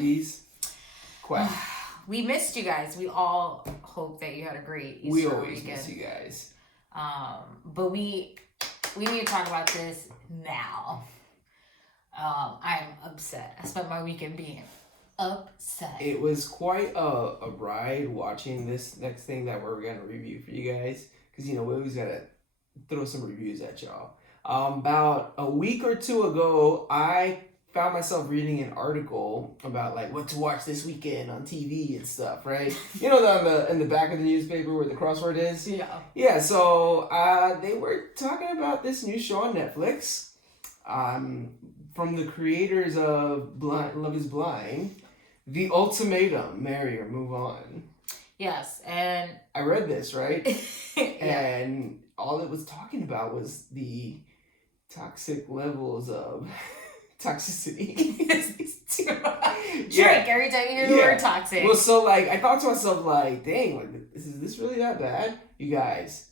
Duckies. Quack. We missed you guys. We all hope that you had a great Easter We always weekend. miss you guys. But we need to talk about this now. I'm upset. I spent my weekend being upset. It was quite a ride watching this next thing that we're going to review for you guys. Because, we always got to throw some reviews at y'all. About a week or two ago, I found myself reading an article about like what to watch this weekend on TV and stuff, right? In the back of the newspaper where the crossword is? Yeah. Yeah, so they were talking about this new show on Netflix from the creators of Love is Blind, The Ultimatum, Marry or Move On. Yes, and... I read this, right? Yeah. And all it was talking about was the toxic levels of... toxicity. Drink every time you hear the word toxic. Well, so I thought to myself, dang, is this really that bad? You guys,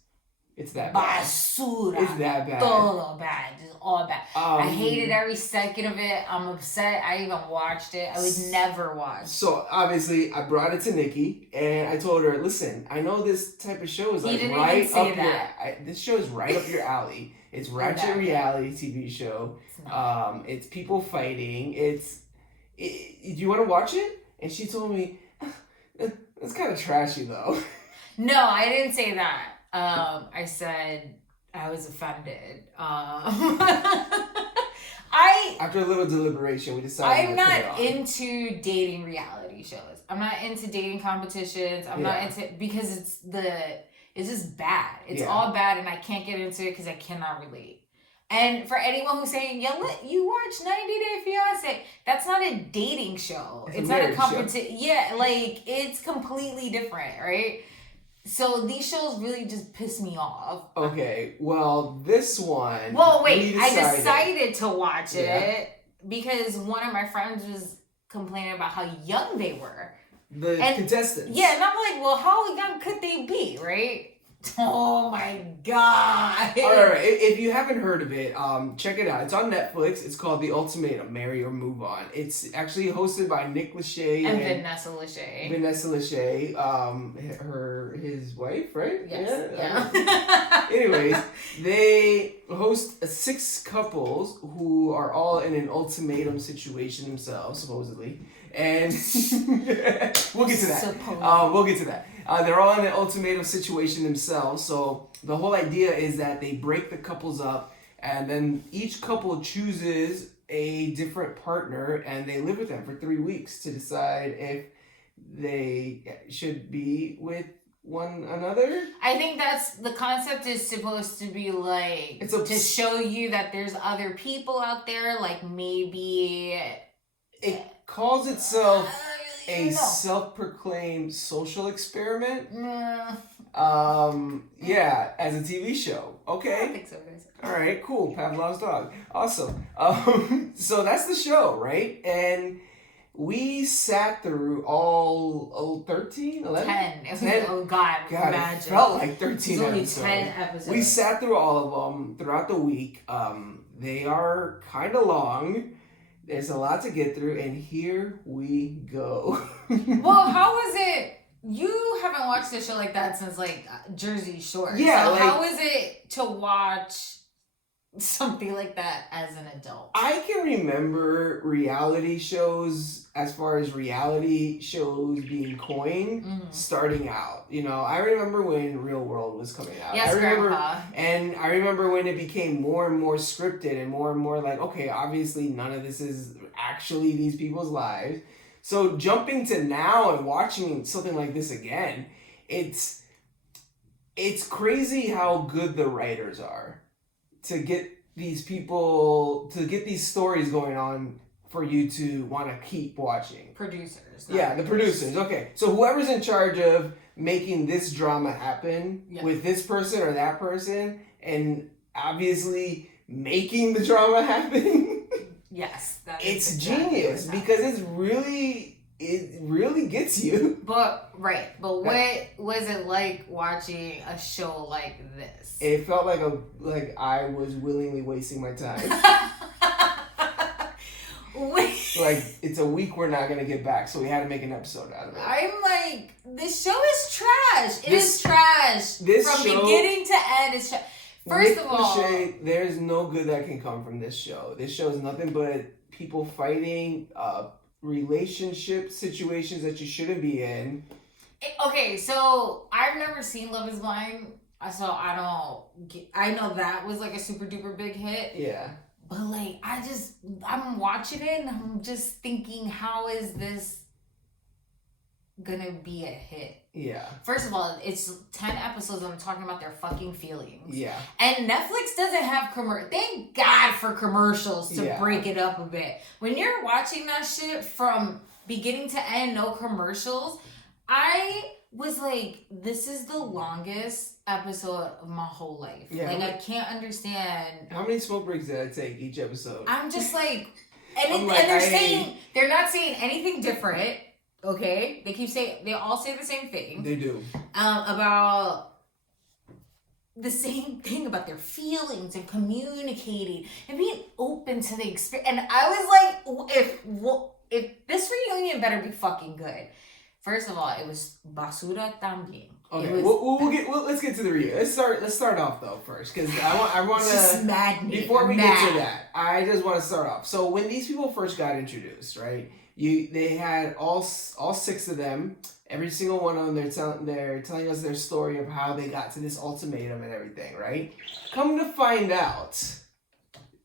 it's that bad. Basura. It's that bad. Todo bad. Just all bad. I hated every second of it. I'm upset. I even watched it. I would never watch. So obviously, I brought it to Nikki, and I told her, listen, I know this type of show is right up this show is right up your alley. It's ratchet reality TV show. It's people fighting. Do you want to watch it? And she told me, it's kind of trashy though. No, I didn't say that. I said I was offended. After a little deliberation, we decided I'm not into dating reality shows. I'm not into dating competitions. I'm not into because it's just bad. It's all bad, and I can't get into it because I cannot relate. And for anyone who's saying, you watch 90 Day Fiancé, that's not a dating show. It's not a competition. Yeah, it's completely different, right? So these shows really just piss me off. Okay, well, this one... Well, wait, I decided to watch it because one of my friends was complaining about how young they were. The contestants. Yeah, and I'm like, well, how young could they be, right? Oh my God. All right, if you haven't heard of it, check it out. It's on Netflix. It's called The Ultimatum, Marry or Move On. It's actually hosted by Nick Lachey and Vanessa Lachey. Vanessa Lachey, his wife, right? Yes. Yeah. Anyways, they host 6 couples who are all in an ultimatum situation themselves, supposedly. And we'll get to that. We'll get to that. They're all in an ultimatum situation themselves. So the whole idea is that they break the couples up, and then each couple chooses a different partner, and they live with them for 3 weeks to decide if they should be with one another. I think that's the concept is supposed to be to show you that there's other people out there, maybe it calls itself a self-proclaimed social experiment. As a TV show. Okay. I don't think so, guys. All right, cool. Pavlov's dog. Awesome. So that's the show, right? And we sat through all 13, 11? 10. It was, 10. Oh, God, imagine. It felt like 13 episodes. Only 10 episodes. We sat through all of them throughout the week. They are kind of long. There's a lot to get through, and here we go. Well, how was it? You haven't watched a show like that since, Jersey Shore. Yeah, so how is it to watch something like that as an adult? I can remember reality shows, as far as reality shows being coined, starting out. I remember when Real World was coming out. Yes, Grandpa. And I remember when it became more and more scripted and more okay, obviously none of this is actually these people's lives. So jumping to now and watching something like this again, it's crazy how good the writers are to get these people, to get these stories going on for you to want to keep watching. Producers. Yeah, the producers. Okay. So whoever's in charge of making this drama happen with this person or that person, and obviously making the drama happen. Yes. It's genius because it really gets you. But what was it like watching a show like this? It felt like I was willingly wasting my time. like, it's a week we're not going to get back, so we had to make an episode out of it. I'm like, this show is trash. It is trash. From beginning to end, it's trash. First Nick of all, Lachey, there's no good that can come from this show. This show is nothing but people fighting, relationship situations that you shouldn't be in. Okay, so I've never seen Love is Blind, so I know that was like a super duper big hit. Yeah. But like, I'm watching it and I'm just thinking, how is this gonna be a hit? Yeah. First of all, it's 10 episodes and I'm talking about their fucking feelings. Yeah. And Netflix doesn't have thank God for commercials to break it up a bit. When you're watching that shit from beginning to end, no commercials, I was like, this is the longest episode of my whole life. Yeah, like, I can't understand. How many smoke breaks did I take each episode? I'm just like, and they're not saying anything different. Okay, they all say the same thing. They do. About the same thing about their feelings and communicating and being open to the experience. And I was like, if this reunion better be fucking good. First of all, it was basura también. Okay, let's get to the reunion. Let's start off though first, because I want to. Before we get to that, I just want to start off. So when these people first got introduced, right? They had all 6 of them. Every single one of them, they're telling us their story of how they got to this ultimatum and everything, right? Come to find out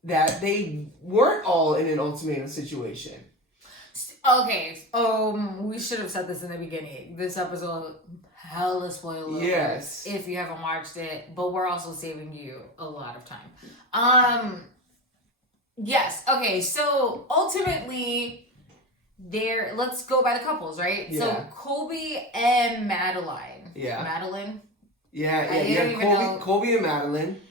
that they weren't all in an ultimatum situation. Okay, we should have said this in the beginning. This episode, hella spoiler. Yes. If you haven't watched it, but we're also saving you a lot of time. Yes. Okay. So ultimately, let's go by the couples, right? Yeah. So Colby and Madeline. Yeah. Madeline. Yeah. Colby and Madeline.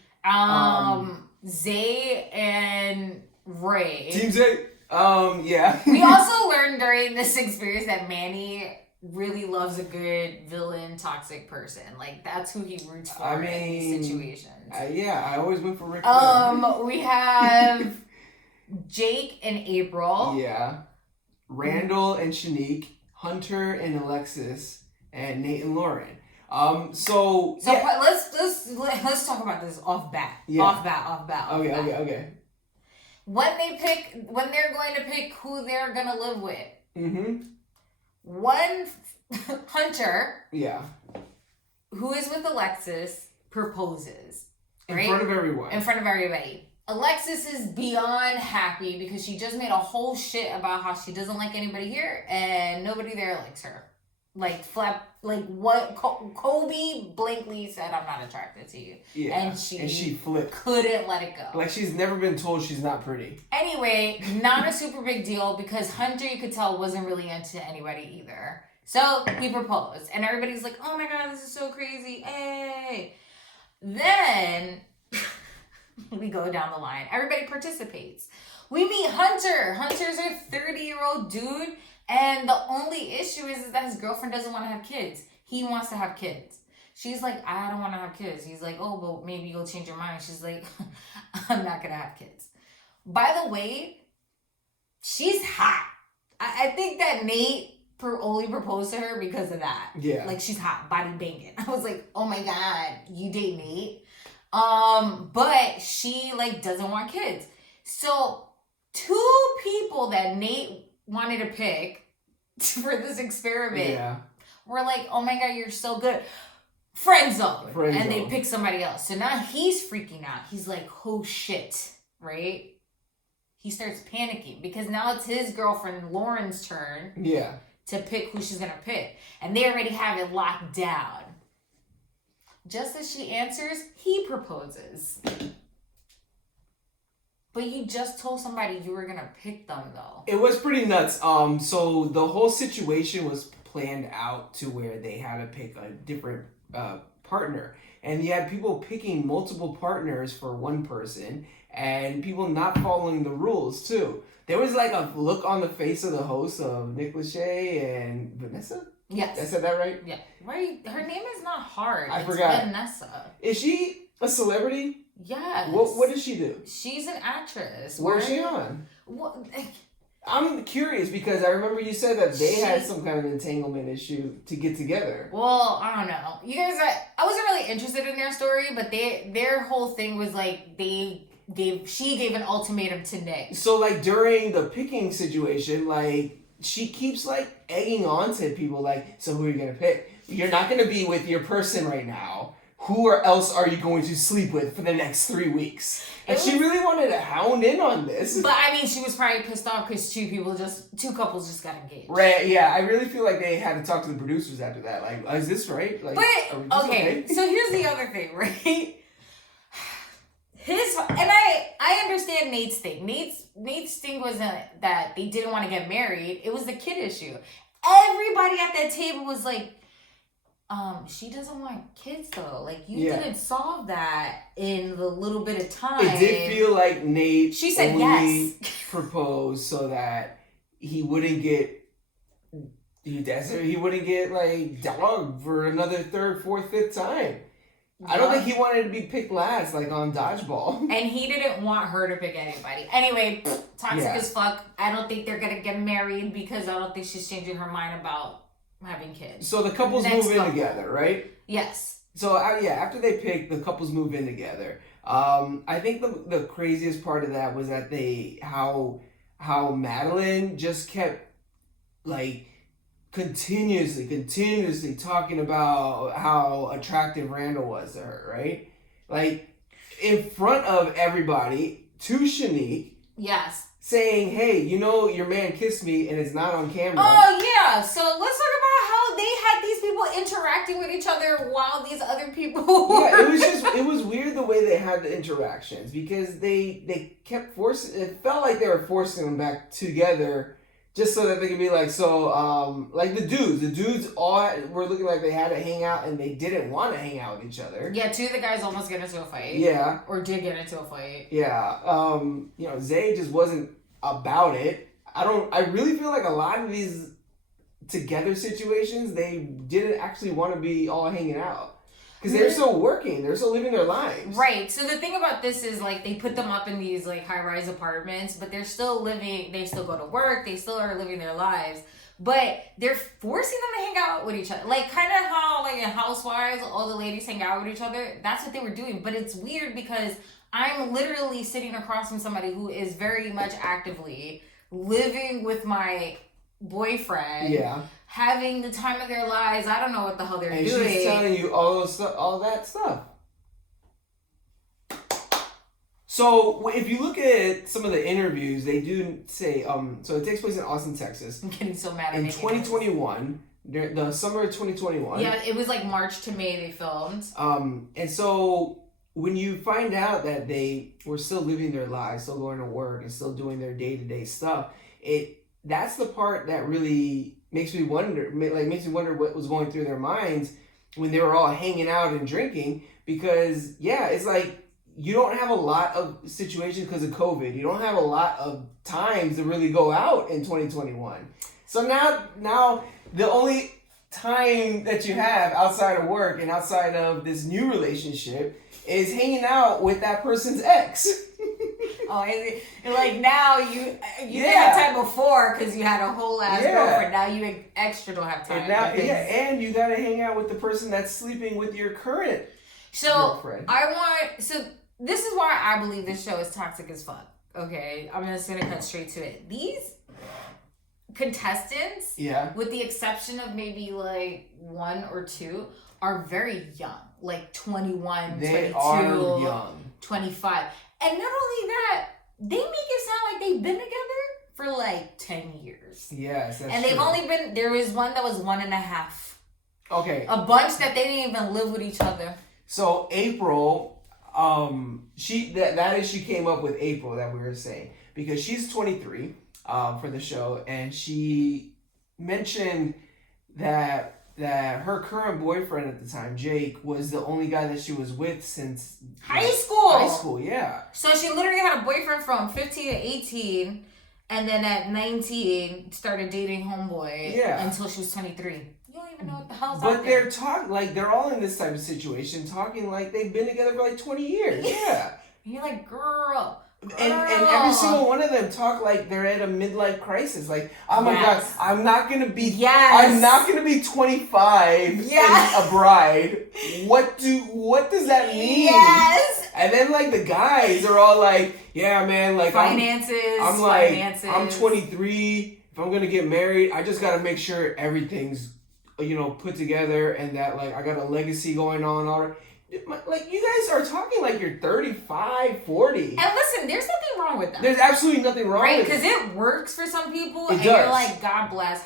Zay and Ray. Team Zay. Yeah. We also learned during this experience that Manny really loves a good villain, toxic person. Like, that's who he roots for in these situations. I always went for Rick. We have Jake and April. Yeah. Randall and Shanique, Hunter and Alexis, and Nate and Lauren. Let's talk about this off bat. Yeah. Off bat. Okay. When they're going to pick who they're gonna live with. Mm-hmm. One Hunter. Yeah. Who is with Alexis proposes. Right? In front of everyone. In front of everybody. Alexis is beyond happy because she just made a whole shit about how she doesn't like anybody here and nobody there likes her. What Colby blankly said, I'm not attracted to you. Yeah. And she flipped. Couldn't let it go. Like, she's never been told she's not pretty. Anyway, not a super big deal because Hunter, you could tell, wasn't really into anybody either. So he proposed and everybody's like, oh my God, this is so crazy. Hey. Then we go down the line. Everybody participates. We meet Hunter. Hunter's a 30-year-old dude. And the only issue is that his girlfriend doesn't want to have kids. He wants to have kids. She's like, I don't want to have kids. He's like, oh, but maybe you'll change your mind. She's like, I'm not going to have kids. By the way, she's hot. I think that Nate only proposed to her because of that. Yeah. Like, she's hot, body banging. I was like, oh my God, you date Nate? But she, doesn't want kids. So 2 people that Nate wanted to pick for this experiment were like, oh my God, you're so good. Friend zone. And they pick somebody else. So now he's freaking out. He's like, oh shit, right? He starts panicking because now it's his girlfriend Lauren's turn to pick who she's gonna pick. And they already have it locked down. Just as she answers, he proposes. But you just told somebody you were gonna pick them, though. It was pretty nuts. So the whole situation was planned out to where they had to pick a different partner, and you had people picking multiple partners for one person, and people not following the rules too. There was like a look on the face of the host of Nick Lachey and Vanessa. Yes, I said that right. Yeah, right. Her name is not hard. I forgot. Vanessa. Is she a celebrity? Yes. What does she do? She's an actress. What is she on? What? I'm curious because I remember you said that they had some kind of entanglement issue to get together. Well, I don't know. You guys, I wasn't really interested in their story, but their whole thing was like she gave an ultimatum to Nick. So like during the picking situation, like she keeps like egging on to people like, so who are you gonna pick? You're not gonna be with your person right now. Who else are you going to sleep with for the next 3 weeks? And she really wanted to hound in on this. But I mean, she was probably pissed off because two couples just got engaged. Right, yeah. I really feel like they had to talk to the producers after that. Like, is this right? Like, but, okay, so here's the other thing, right? I understand Nate's thing. Nate's thing wasn't that they didn't want to get married. It was the kid issue. Everybody at that table was like, she doesn't want kids though. Like you didn't solve that in the little bit of time. It did feel like Nate she said only proposed so that he wouldn't get like dogged for another third, fourth, fifth time. Yeah. I don't think he wanted to be picked last, like on dodgeball. And he didn't want her to pick anybody. Anyway, toxic as fuck. I don't think they're gonna get married because I don't think she's changing her mind about having kids. So the couples move in together, right? Yes. So after they pick, the couples move in together. I think the craziest part of that was that how Madeline just kept like continuously talking about how attractive Randall was to her, right? Like in front of everybody to Shanique. Yes. Saying, hey, you know your man kissed me and it's not on camera. Oh yeah, so let's talk about how they had these people interacting with each other while these other people it was weird the way they had the interactions because they kept forcing, it felt like they were forcing them back together just so that they could be like, so, like the dudes all were looking like they had to hang out and they didn't want to hang out with each other. Yeah, two of the guys almost get into a fight. Yeah. Or did get into a fight. Yeah. Zay just wasn't about it. I really feel like a lot of these together situations, they didn't actually want to be all hanging out. Because they're still working. They're still living their lives. Right. So the thing about this is, like, they put them up in these, like, high-rise apartments, but they're still living, they still go to work, they still are living their lives. But they're forcing them to hang out with each other. Like, kind of how, like, in Housewives, all the ladies hang out with each other. That's what they were doing. But it's weird because I'm literally sitting across from somebody who is very much actively living with my boyfriend. Yeah. Having the time of their lives. I don't know what the hell they're doing. And she's telling you all that stuff. So if you look at some of the interviews, they do say, so it takes place in Austin, Texas. I'm getting so mad at in 2021, the summer of 2021. Yeah, it was like March to May they filmed. And so when you find out that they were still living their lives, still going to work and still doing their day-to-day stuff, that's the part that really makes me wonder what was going through their minds when they were all hanging out and drinking. Because it's like you don't have a lot of situations because of COVID. You don't have a lot of times to really go out in 2021. So now the only time that you have outside of work and outside of this new relationship is hanging out with that person's ex. Oh, is it like now you didn't have time before because you had a whole ass girlfriend. Now you extra don't have time. And you gotta hang out with the person that's sleeping with your current girlfriend. So this is why I believe this show is toxic as fuck. Okay, I'm just gonna cut straight to it. These contestants, with the exception of maybe like one or two, are very young, like 21, they 22, are young. 25. And not only that, they make it sound like they've been together for like 10 years. Yes, that's and they've only been, there was one that was 1.5. Okay. A bunch that they didn't even live with each other. So April, she came up with April that we were saying, because she's 23 for the show, and she mentioned that her current boyfriend at the time, Jake, was the only guy that she was with since high school. High school, yeah. So she literally had a boyfriend from 15 to 18, and then at 19 started dating homeboy until she was 23. You don't even know what the hell's But they're all in this type of situation, talking like they've been together for like 20 years. Yeah. And you're like, girl. And every single one of them talk like they're at a midlife crisis. Like, oh my God, I'm not gonna be 25 and a bride. What does that mean? Yes. And then like the guys are all like, yeah, man, like finances. I'm 23. If I'm gonna get married, I just gotta make sure everything's, put together and that like I got a legacy going on already. Like, you guys are talking like you're 35, 40. And listen, there's nothing wrong with that. There's absolutely nothing wrong with it. Right? Because it works for some people. It and does. You're like, God bless,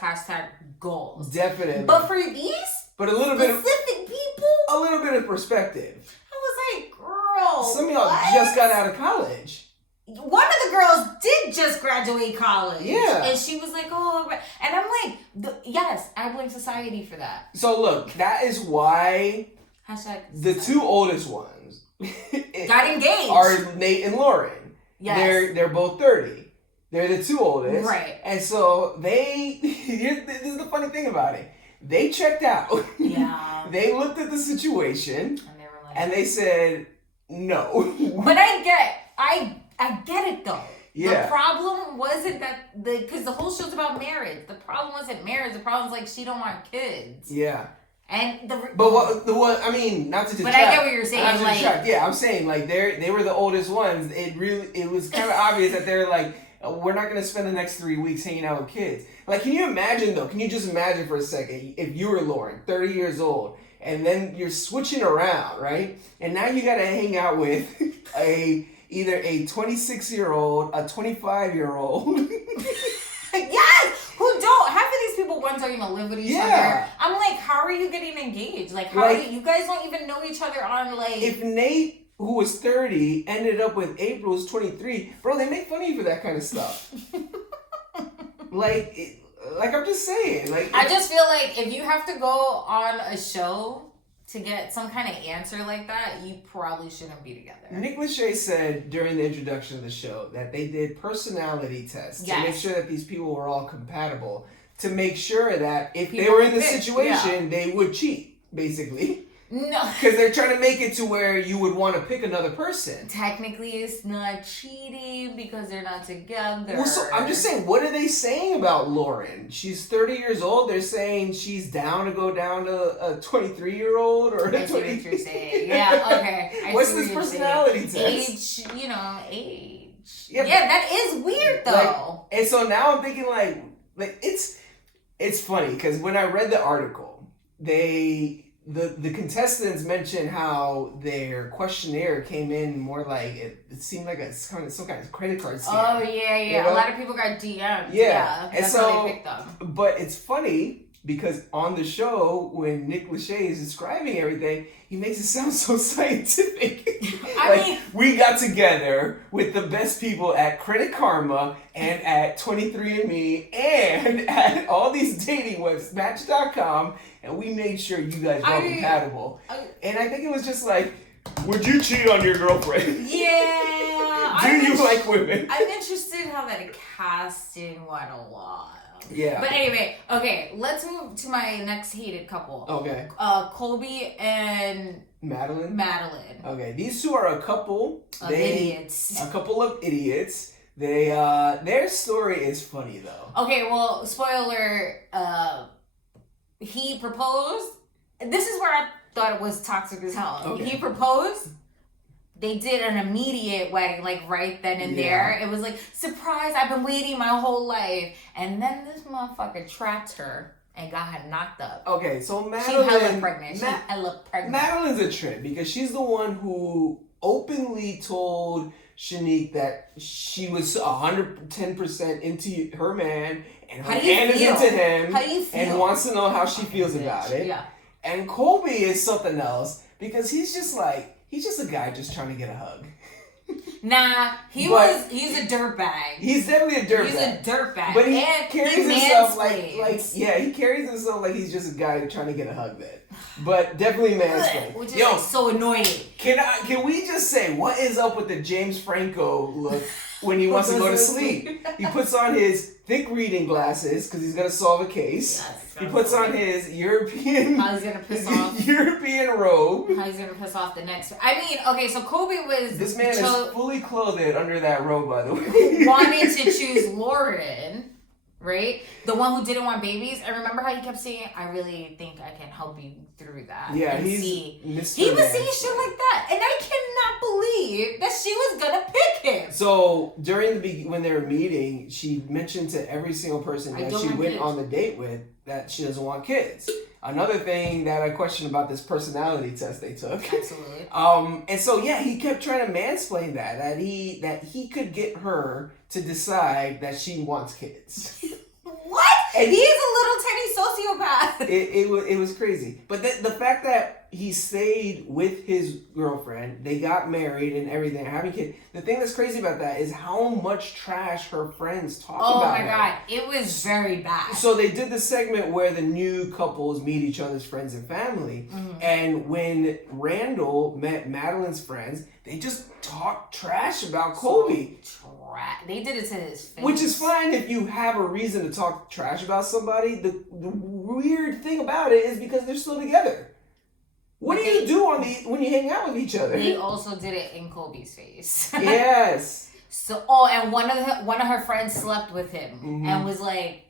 #goals. Definitely. But for these a little bit of perspective. I was like, girl. Some of y'all just got out of college. One of the girls did just graduate college. Yeah. And she was like, oh, and I'm like, yes, I blame society for that. So look, that is why... The two oldest ones got engaged are Nate and Lauren. Yes. They're both 30. They're the two oldest. Right. And so this is the funny thing about it. They checked out. Yeah. They looked at the situation and they were like, and they said no. But I get it though. Yeah. The problem wasn't that because the whole show's about marriage. The problem wasn't marriage. The problem was like she don't want kids. Yeah. And but what I mean, not to distract. But I get what you're saying. Like, yeah, I'm saying like they were the oldest ones. It was kind of obvious that they're like, we're not gonna spend the next 3 weeks hanging out with kids. Like, can you imagine though? Can you just imagine for a second if you were Lauren, 30 years old, and then you're switching around, right? And now you gotta hang out with either a 26-year-old, a 25-year-old. Yes. Who don't? Half of these people don't even live with each other. I'm like, how are you getting engaged? Like, how are you guys don't even know each other on like. If Nate, who was 30, ended up with April, who's 23, bro, they make fun of you for that kind of stuff. Like I'm just saying. Like, I just feel like if you have to go on a show to get some kind of answer like that, you probably shouldn't be together. Nick Lachey said during the introduction of the show that they did personality tests to make sure that these people were all compatible, to make sure that if they were in the situation, they would cheat, basically. No. Because they're trying to make it to where you would want to pick another person. Technically, it's not cheating because they're not together. Well, so I'm just saying, what are they saying about Lauren? She's 30 years old. They're saying she's down to go down to a 23-year-old or I see what you're saying. Yeah, okay. What's this personality test? Age, age. Yeah, that is weird though. And so now I'm thinking like it's funny because when I read the article, the contestants mentioned how their questionnaire came in more like it seemed like some kind of credit card scam. Oh yeah. You know? A lot of people got DM'd. Yeah. And so, how they picked them. But it's funny because on the show when Nick Lachey is describing everything, he makes it sound so scientific. I mean, we got together with the best people at Credit Karma and at 23andMe and at all these dating websites, Match.com, and we made sure you guys were compatible. And I think it was just like, would you cheat on your girlfriend? Yeah. Do you like women? I'm interested how that casting went along. Yeah. But anyway, okay, let's move to my next hated couple. Okay. Colby and Madeline. Okay, these two are a couple of idiots. A couple of idiots. They their story is funny though. Okay, well, spoiler, he proposed. This is where I thought it was toxic as hell. Okay. He proposed. They did an immediate wedding, like right then and there. It was like, surprise, I've been waiting my whole life. And then this motherfucker trapped her and got her knocked up. Okay, so Madeline... She hella pregnant. Madeline's a trip because she's the one who openly told Shanique that she was 110% into her man and her man is into him. How do you feel? And wants to know how she feels about it. Yeah. And Colby is something else because he's just a guy just trying to get a hug. Nah, he's a dirtbag. He's definitely a dirtbag. He's a dirtbag. But he carries himself he carries himself like he's just a guy trying to get a hug then. But definitely mansplains. Which is so annoying. Can we just say, what is up with the James Franco look when he wants to go to sleep. He puts on his thick reading glasses because he's gonna solve a case. Yes, he puts on his European. How he's gonna piss off European robe. How he's gonna piss off the next. I mean, okay, so Kobe was. This man is fully clothed under that robe, by the way. Wanted to choose Lauren. Right? The one who didn't want babies. And remember how he kept saying, I really think I can help you through that. Yeah, he's Mr. He was saying shit like that. And I cannot believe that she was going to pick him. So, when they were meeting, she mentioned to every single person that she went on the date with that she doesn't want kids. Another thing that I question about this personality test they took. Absolutely. And so he kept trying to mansplain that he could get her to decide that she wants kids. What? And he's a little tiny sociopath. It was crazy. But the fact that he stayed with his girlfriend, they got married and everything, having kids. The thing that's crazy about that is how much trash her friends talk about. Oh my God, it was very bad. So they did the segment where the new couples meet each other's friends and family. Mm-hmm. And when Randall met Madeline's friends, they just talked trash about Kobe. They did it to his face. Which is fine if you have a reason to talk trash about somebody. The weird thing about it is because they're still together. What do you do when you hang out with each other? They also did it in Kobe's face. Yes. So, and one of her friends slept with him and was like,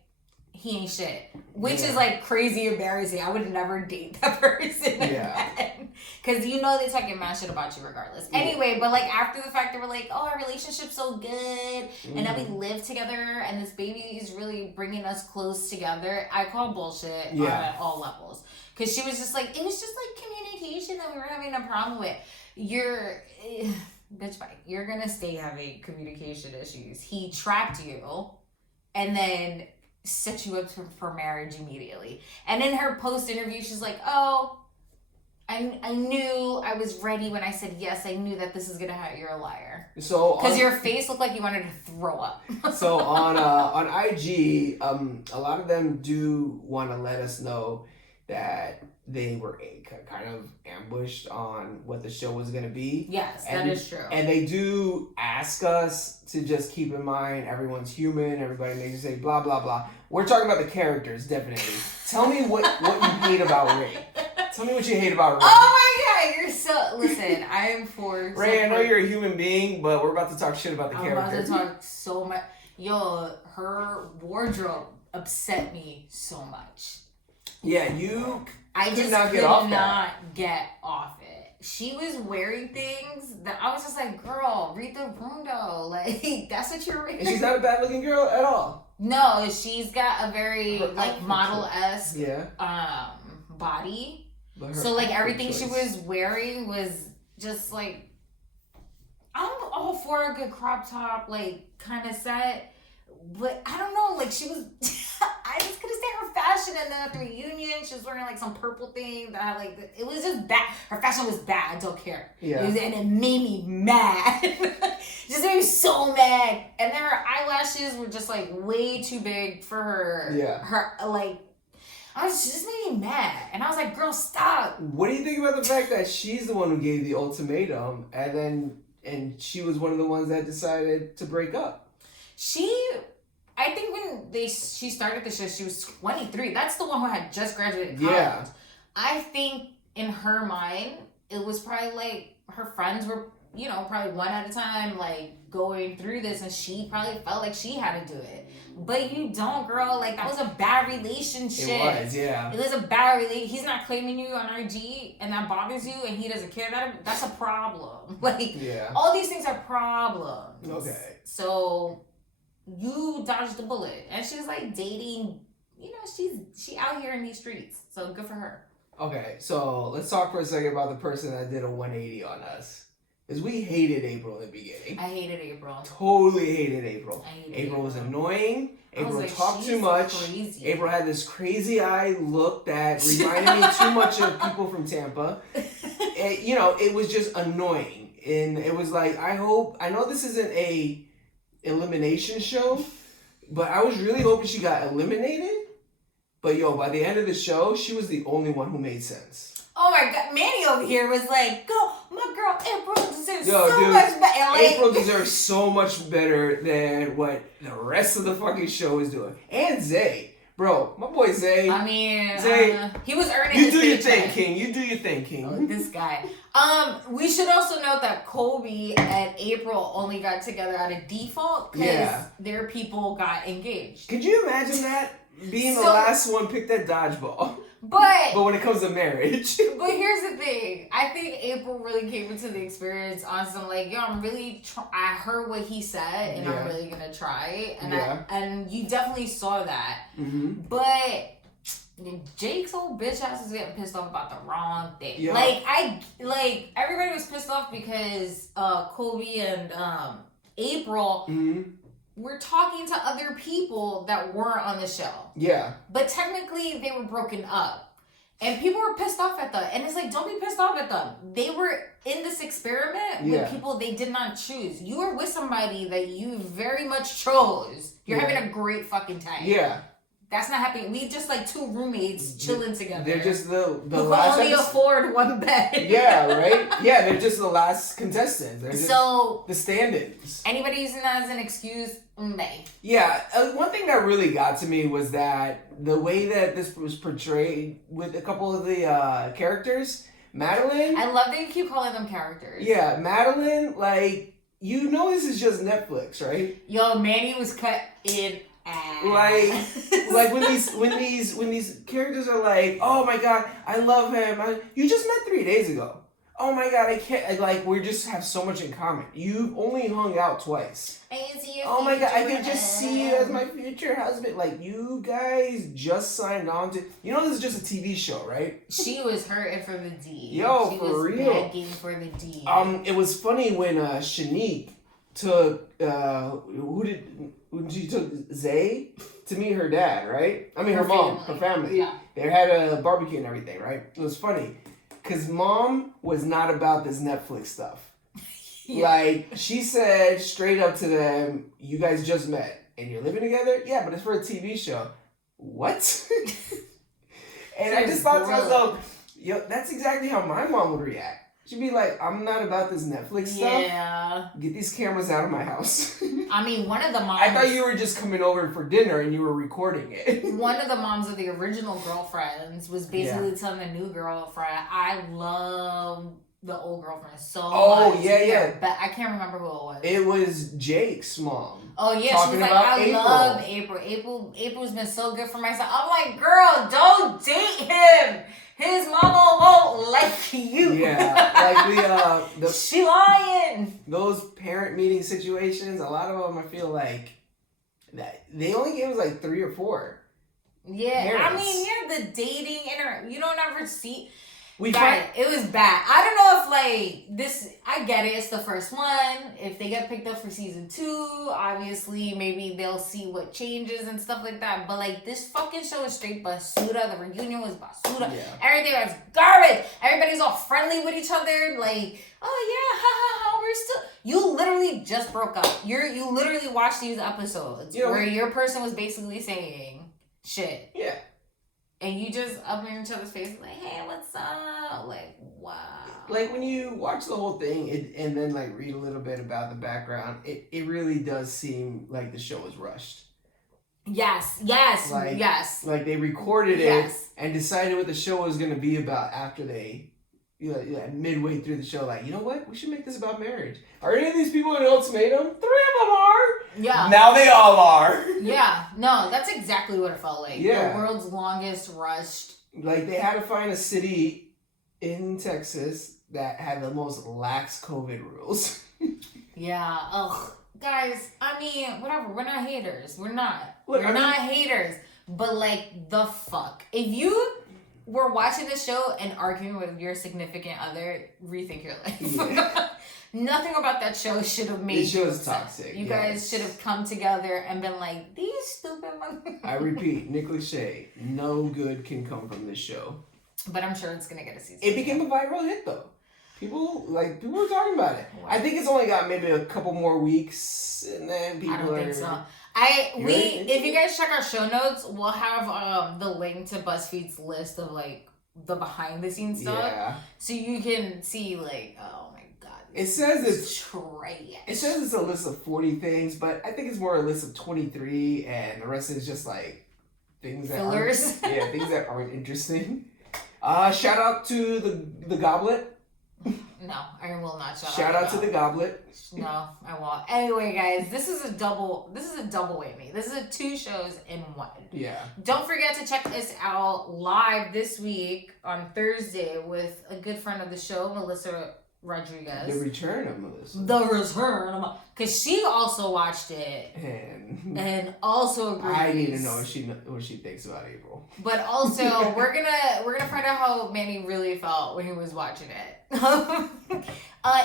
he ain't shit. Which is like crazy embarrassing. I would never date that person again. Because they talking mad shit about you regardless. Yeah. Anyway, but like after the fact, they were like, oh, our relationship's so good. And now we live together and this baby is really bringing us close together. I call bullshit on all levels. Because she was just like, it was just like communication that we were having a problem with. Bitch, bye. You're going to stay having communication issues. He trapped you and then set you up for marriage immediately. And in her post-interview, she's like, oh, I knew I was ready when I said yes. I knew that this is going to hurt. You're a liar. So because your face looked like you wanted to throw up. So on IG, a lot of them do want to let us know that they were kind of ambushed on what the show was going to be. Yes, that is true. And they do ask us to just keep in mind everyone's human. Everybody makes you say blah, blah, blah. We're talking about the characters, definitely. Tell me what you hate about Ray. Tell me what you hate about Ray. Oh my God, you're so... Listen, I am for... Ray, I know you're a human being, but we're about to talk shit about the characters. I'm about to talk so much... Yo, her wardrobe upset me so much. Yeah, I just could not get off it. She was wearing things that I was just like, girl, read the room though. Like, that's what you're wearing. And she's not a bad looking girl at all. No, she's got a very model-esque body. So like everything she was wearing was just like, I'm all for a good crop top, like kind of set. But I don't know, like she was, I just couldn't stand her fashion. And then at the reunion, she was wearing like some purple thing that had like, it was just bad. Her fashion was bad, I don't care. Yeah. And it made me mad. Just made me so mad. And then her eyelashes were just like way too big for her. Yeah. Her, like, she just made me mad. And I was like, girl, stop. What do you think about the fact that she's the one who gave the ultimatum and she was one of the ones that decided to break up? I think when she started the show, she was 23. That's the one who had just graduated college. Yeah. I think in her mind, it was probably like her friends were, probably one at a time, like going through this, and she probably felt like she had to do it. But you don't, girl. Like, that was a bad relationship. It was, yeah. It was a bad relationship. He's not claiming you on IG, and that bothers you, and he doesn't care. That's a problem. Like, all these things are problems. Okay. So you dodged the bullet. And she's like dating, she out here in these streets. So good for her. Okay, so let's talk for a second about the person that did a 180 on us. Because we hated April in the beginning. I hated April. Totally hated April. April was annoying. April talked too much. Crazy. April had this crazy eye look that reminded me too much of people from Tampa. It was just annoying. And it was like, I know this isn't a elimination show, but I was really hoping she got eliminated. But by the end of the show, she was the only one who made sense. Oh my god, Manny over here was like, "Go, my girl April deserves much better." Like, April deserves so much better than what the rest of the fucking show is doing. And Zay, bro, my boy Zay. I mean, Zay, he was earning. You do your thing, King. You do your thing, King. Oh, this guy. We should also note that Kobe and April only got together out of default because their people got engaged. Could you imagine that? Being the last one picked that dodgeball. But when it comes to marriage. But here's the thing. I think April really came into the experience on some like, yo, I'm really I heard what he said and I'm really gonna try it. And and you definitely saw that. Mm-hmm. But Jake's old bitch ass was getting pissed off about the wrong thing. Yeah. Like everybody was pissed off because Kobe and April were talking to other people that weren't on the show. Yeah. But technically they were broken up. And people were pissed off at them. And it's like, don't be pissed off at them. They were in this experiment with people they did not choose. You were with somebody that you very much chose. You're having a great fucking time. Yeah. That's not happening. We just like two roommates chilling together. They're just the who last only afford one bed. Yeah, right? Yeah, they're just the last contestants. They're just the stand-ins. Anybody using that as an excuse, yeah, one thing that really got to me was that the way that this was portrayed with a couple of the characters, Madeline. I love that you keep calling them characters. Yeah, Madeline, like, you know this is just Netflix, right? Yo, Manny was cut in like when these characters are like, oh my god, I love him. You just met 3 days ago. Oh my god, I can't. Like we just have so much in common. You've only hung out twice. I can see your oh my god, I can just see you as my future husband. Like you guys just signed on to. You know this is just a TV show, right? She was hurting for the D. Yo, she for was real. begging for the D. It was funny when Shanique took when she took Zay to meet her dad, right? I mean her mom, her family. Yeah. They had a barbecue and everything, right? It was funny. Because mom was not about this Netflix stuff. Like, she said straight up to them, you guys just met and you're living together? Yeah, but it's for a TV show. What? And I just thought to myself, yo, that's exactly how my mom would react. She'd be like, I'm not about this Netflix stuff. Yeah. Get these cameras out of my house. I mean, one of the moms... I thought you were just coming over for dinner and you were recording it. One of the moms of the original girlfriends was basically telling the new girlfriend, I love the old girlfriend so much. Oh, yeah. But I can't remember who it was. It was Jake's mom. Oh, yeah. She was like, I love April. April's been so good for my son. I'm like, girl, don't date him. His mama won't like you. Yeah, like she lying. Those parent meeting situations, a lot of them I feel like that they only gave us like 3 or 4. Yeah, parents. I mean, the dating you don't ever see. It was bad. I don't know if like this. I get it. It's the first one. If they get picked up for season 2, obviously maybe they'll see what changes and stuff like that. But like this fucking show is straight basura. The reunion was basura. Yeah. Everything was garbage. Everybody's all friendly with each other. Like, oh yeah, we're still. You literally just broke up. You literally watched these episodes where your person was basically saying shit. Yeah. And you just up in each other's face like, hey, what's up? Like, wow. Like, when you watch the whole thing and then, like, read a little bit about the background, it really does seem like the show was rushed. Yes. Like, they recorded it and decided what the show was going to be about after they, midway through the show, like, you know what? We should make this about marriage. Are any of these people in Ultimatum? 3 of them are. Yeah. Now they all are. Yeah. No, that's exactly what it felt like. Yeah. The world's longest rushed. Like, they had to find a city in Texas that had the most lax COVID rules. Yeah. Ugh. Guys, I mean, whatever. We're not haters. We're not. We're not haters. But, like, the fuck. If you were watching the show and arguing with your significant other, rethink your life. Yeah. Nothing about that show should have made you upset. Toxic. You guys should have come together and been like, these stupid motherfuckers. I repeat, Nick Lachey, no good can come from this show. But I'm sure it's going to get a season. It became a viral hit, though. People were talking about it. Wow. I think it's only got maybe a couple more weeks, and then people I don't think so. If you guys check our show notes, we'll have the link to BuzzFeed's list of, like, the behind the scenes stuff. Yeah. So you can see like, oh my god. It says it's trash. It says it's a list of 40 things, but I think it's more a list of 23, and the rest is just like things that fillers. things that aren't interesting. Shout out to the Goblet. No, I will not shout out to the Goblet. No, I won't. Anyway, guys, this is a double whammy. This is a 2 shows in 1. Yeah. Don't forget to check us out live this week on Thursday with a good friend of the show, Melissa Rodriguez. The return of Melissa. The return, because she also watched it and also agrees. I need to know what she thinks about April. But also, we're gonna find out how Manny really felt when he was watching it.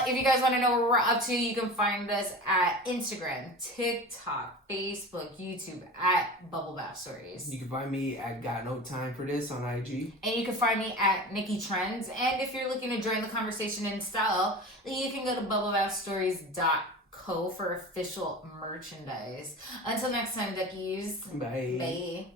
If you guys want to know what we're up to, you can find us at Instagram, TikTok, Facebook, YouTube at Bubble Bath Stories. You can find me at Got No Time for This on IG. And you can find me at Nicky Trendz. And if you're looking to join the conversation in style, you can go to bubblebathstories.co for official merchandise. Until next time, Duckies. Bye. Bye.